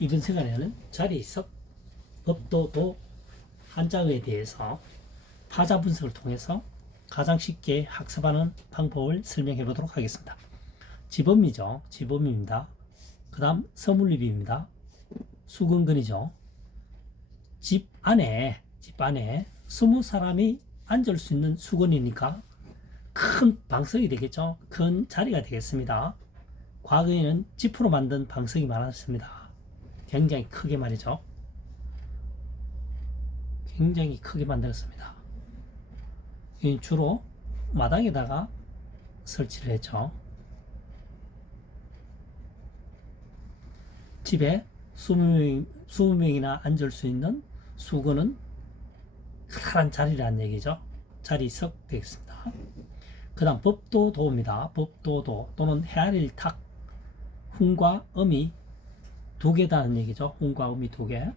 이번 시간에는 자리석, 법도도, 한자어에 대해서 파자 분석을 통해서 가장 쉽게 학습하는 방법을 설명해 보도록 하겠습니다. 지범이죠. 지범입니다. 그 다음 서물립입니다. 수근근이죠. 집 안에 20사람이 앉을 수 있는 수건이니까 큰 방석이 되겠죠. 큰 자리가 되겠습니다. 과거에는 지프로 만든 방석이 많았습니다. 굉장히 크게 말이죠. 굉장히 크게 만들었습니다. 주로 마당에다가 설치를 했죠. 집에 20명이나 앉을 수 있는 수건은 커다란 자리라는 얘기죠. 자리석 되겠습니다. 그 다음 법도도입니다. 법도도 또는 헤아릴 탁, 훈과 음이 두 개다는 얘기죠. 훈과 음이 두 개.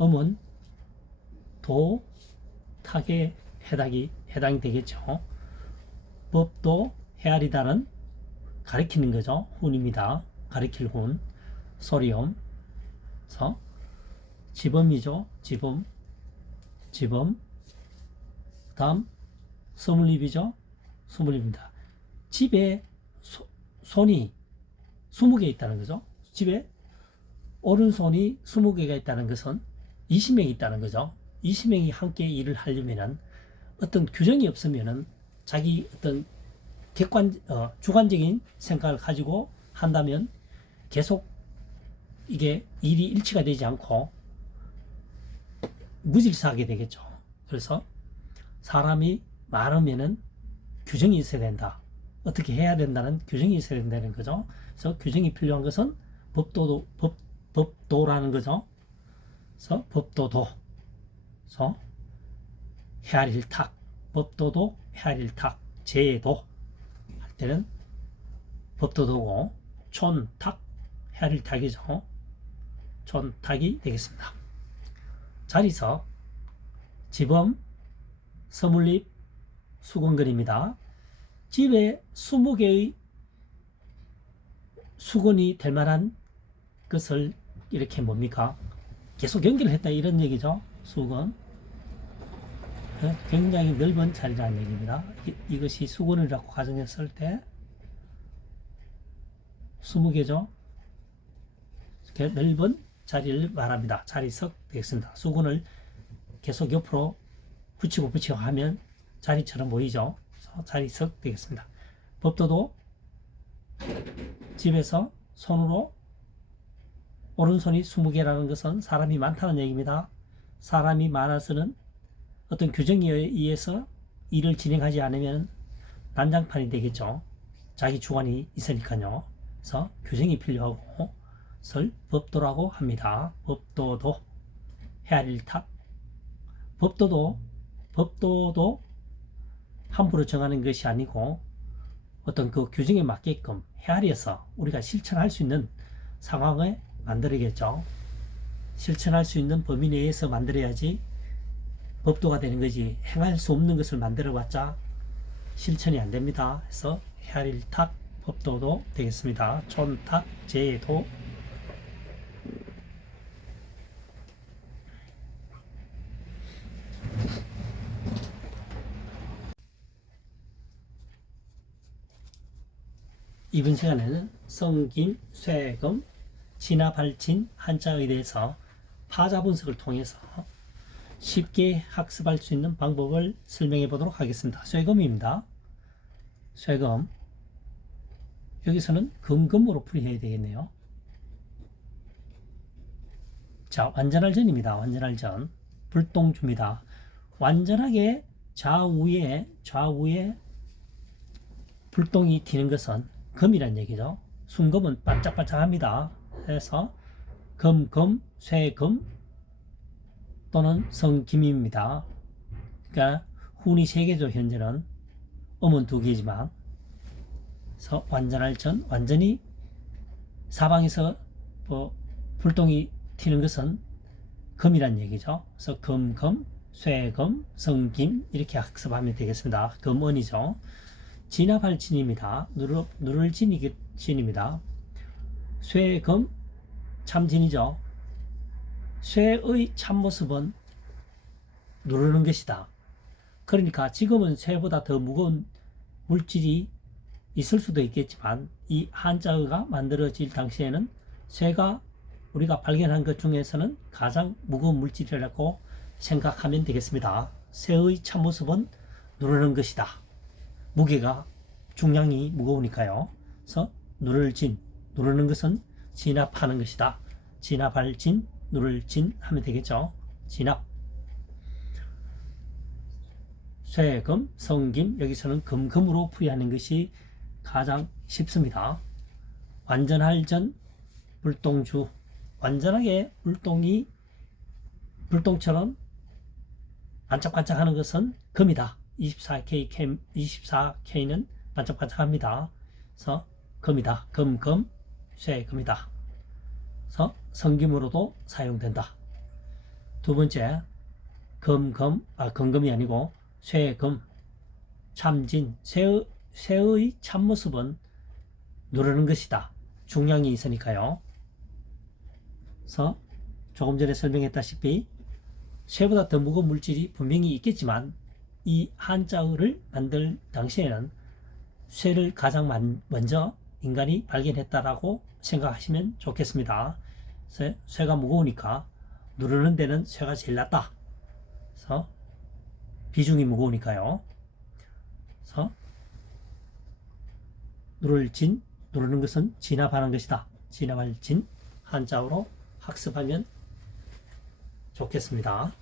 음은 도, 탁에 해당이 되겠죠. 법도, 헤아리다는 가리키는 거죠. 훈입니다. 가리킬 훈. 소리음. 그래서 지범이죠. 지범. 다음 서물립이죠. 서물립입니다. 집에 손이 20개 있다는 거죠. 집에 오른손이 20개가 있다는 것은 20명이 있다는 거죠. 20명이 함께 일을 하려면은 어떤 규정이 없으면은 자기 어떤 주관적인 생각을 가지고 한다면 계속 이게 일이 일치가 되지 않고 무질서하게 되겠죠. 그래서 사람이 많으면은 규정이 있어야 된다. 어떻게 해야 된다는 규정이 있어야 된다는 거죠. 그래서 규정이 필요한 것은 법도라는 거죠. 그래서 법도도. 그래서 헤아릴 탁. 법도도 헤아릴 탁. 제도 할 때는 법도도고 촌탁 헤아릴 탁이죠. 촌탁이 되겠습니다. 자리석, 지범, 서물립, 수건근입니다. 집에 20개의 수건이 될 만한 것을 이렇게 뭡니까? 계속 연결을 했다 이런 얘기죠. 수건. 굉장히 넓은 자리라는 얘기입니다. 이것이 수건이라고 가정했을 때 20개죠. 이렇게 넓은 자리를 말합니다. 자리석 되겠습니다. 수건을 계속 옆으로 붙이고 하면 자리처럼 보이죠. 그래서 자리석 되겠습니다. 법도도 집에서 손으로 오른손이 20개라는 것은 사람이 많다는 얘기입니다. 사람이 많아서는 어떤 규정에 의해서 일을 진행하지 않으면 난장판이 되겠죠. 자기 주관이 있으니까요. 그래서 규정이 필요하고 그것을 법도라고 합니다. 법도도 헤아릴 탁. 법도도 함부로 정하는 것이 아니고 어떤 그 규정에 맞게끔 헤아려서 우리가 실천할 수 있는 상황을 만들어야겠죠. 실천할 수 있는 범위 내에서 만들어야지 법도가 되는 거지 행할 수 없는 것을 만들어봤자 실천이 안 됩니다. 그래서 헤아릴 탁, 법도도 되겠습니다. 촌탁, 제도. 이번 시간에는 성김, 쇠금, 진화, 발진, 한자에 대해서 파자 분석을 통해서 쉽게 학습할 수 있는 방법을 설명해 보도록 하겠습니다. 쇠금입니다. 쇠금. 여기서는 금금으로 풀이해야 되겠네요. 자, 완전할 전입니다. 완전할 전. 불똥주입니다. 완전하게 좌우에 불똥이 튀는 것은 금이란 얘기죠. 순금은 반짝반짝합니다. 그래서 금금, 쇠금 또는 성김입니다. 그러니까 훈이 3개죠. 현재는 음은 2개지만 완전할 전, 완전히 사방에서 불똥이 튀는 것은 금이란 얘기죠. 그래서 금금, 쇠금, 성김 이렇게 학습하면 되겠습니다. 금언이죠. 진화발진입니다. 누를 진입니다. 쇠금 참진이죠. 쇠의 참모습은 누르는 것이다. 그러니까 지금은 쇠보다 더 무거운 물질이 있을 수도 있겠지만 이 한자어가 만들어질 당시에는 쇠가 우리가 발견한 것 중에서는 가장 무거운 물질이라고 생각하면 되겠습니다. 쇠의 참모습은 누르는 것이다. 무게가 중량이 무거우니까요. 그래서 누르는 것은 진압하는 것이다. 진압할 진, 누를 진 하면 되겠죠. 진압. 쇠금, 성김, 여기서는 금금으로 풀이하는 것이 가장 쉽습니다. 완전할 전, 불똥주. 완전하게 불똥처럼 반짝반짝하는 것은 금이다. 24K는 반짝반짝합니다. 그래서 금이다. 금, 쇠금이다. 그래서 성김으로도 사용된다. 두 번째, 금금이 아니고 쇠금, 참진, 쇠의 참모습은 누르는 것이다. 중량이 있으니까요. 그래서 조금 전에 설명했다시피 쇠보다 더 무거운 물질이 분명히 있겠지만 이 한자어를 만들 당시에는 쇠를 가장 먼저 인간이 발견했다라고 생각하시면 좋겠습니다. 쇠가 무거우니까 누르는 데는 쇠가 제일 낫다. 그래서 비중이 무거우니까요. 그래서 누르는 것은 진압하는 것이다. 진압할 진, 한자어로 학습하면 좋겠습니다.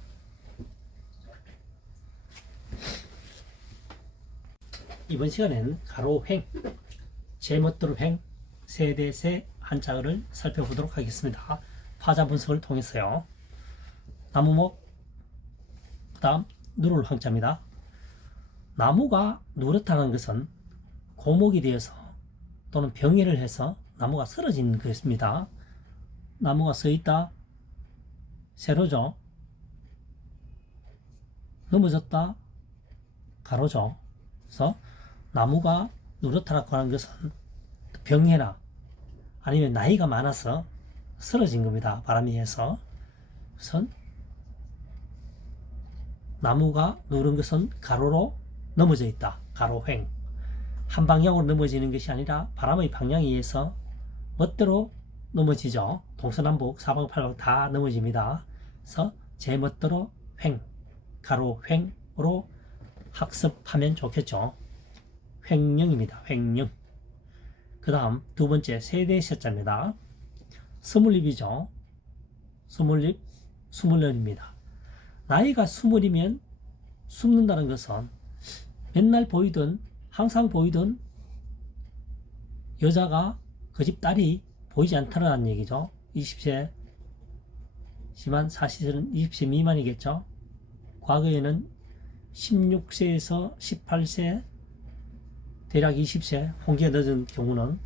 이번 시간에는 가로 횡, 제멋대로 횡, 세대세 한자어를 살펴보도록 하겠습니다. 파자 분석을 통해서요. 나무목, 그 다음 누를 황자입니다. 나무가 누렇다는 것은 고목이 되어서 또는 병해를 해서 나무가 쓰러진 것입니다. 나무가 서 있다, 세로죠. 넘어졌다, 가로죠. 그래서 나무가 누렇다라고 하는 것은 병해나 아니면 나이가 많아서 쓰러진 겁니다. 바람이 해서. 우선 나무가 누른 것은 가로로 넘어져 있다. 가로횡. 한 방향으로 넘어지는 것이 아니라 바람의 방향에 의해서 멋대로 넘어지죠. 동서남북 사방팔방 다 넘어집니다. 그래서 제 멋대로 횡, 가로횡으로 학습하면 좋겠죠. 횡령입니다. 횡령. 그 다음 두 번째 세대세자입니다. 스물립이죠. 스물립, 스물년입니다. 나이가 스물이면 숨는다는 것은 맨날 보이던 항상 보이던 여자가 그 집 딸이 보이지 않다는 얘기죠. 20세지만 사실은 20세 미만이겠죠. 과거에는 16세에서 18세, 대략 20세, 홍기가 늦은 경우는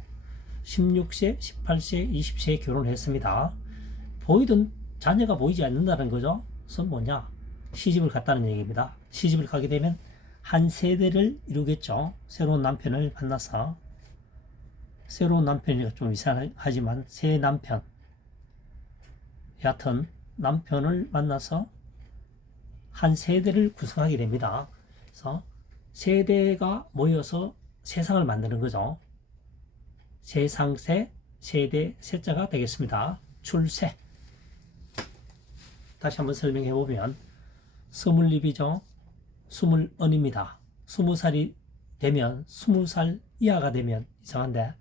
16세, 18세, 20세에 결혼을 했습니다. 보이던 자녀가 보이지 않는다는 거죠. 그것은 뭐냐? 시집을 갔다는 얘기입니다. 시집을 가게 되면 한 세대를 이루겠죠. 새로운 남편을 만나서. 새로운 남편이니까 좀 이상하지만 새 남편, 여하튼 남편을 만나서 한 세대를 구성하게 됩니다. 그래서 세대가 모여서 세상을 만드는 거죠. 세상세, 세대, 세자가 되겠습니다. 출세. 다시 한번 설명해 보면 스물립이죠. 스물언입니다. 20살이 되면 20살 이하가 되면 이상한데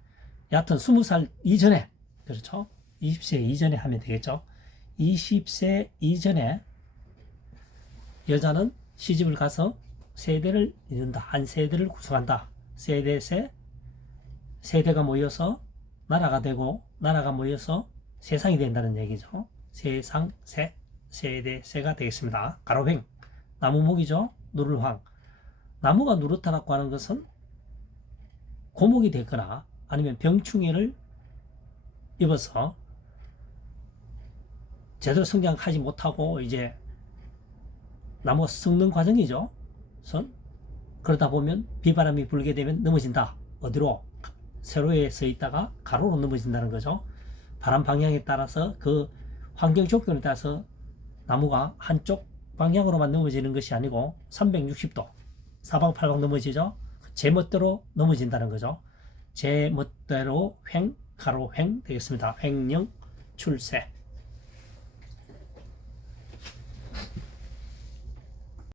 여하튼 20살 이전에, 그렇죠? 20세 이전에 하면 되겠죠. 20세 이전에 여자는 시집을 가서 세대를 이룬다. 한 세대를 구성한다. 세대세, 세대가 모여서 나라가 되고 나라가 모여서 세상이 된다는 얘기죠. 세상세, 세대세가 되겠습니다. 가로횡, 나무목이죠. 누를황. 나무가 누렇다라고 하는 것은 고목이 되거나 아니면 병충해를 입어서 제대로 성장하지 못하고 이제 나무가 썩는 과정이죠. 그러다 보면 비바람이 불게 되면 넘어진다. 어디로? 세로에 서 있다가 가로로 넘어진다는 거죠. 바람 방향에 따라서 그 환경 조건에 따라서 나무가 한쪽 방향으로만 넘어지는 것이 아니고 360도 사방팔방 넘어지죠. 제 멋대로 넘어진다는 거죠. 제 멋대로 횡 가로 횡 되겠습니다. 횡령 출세.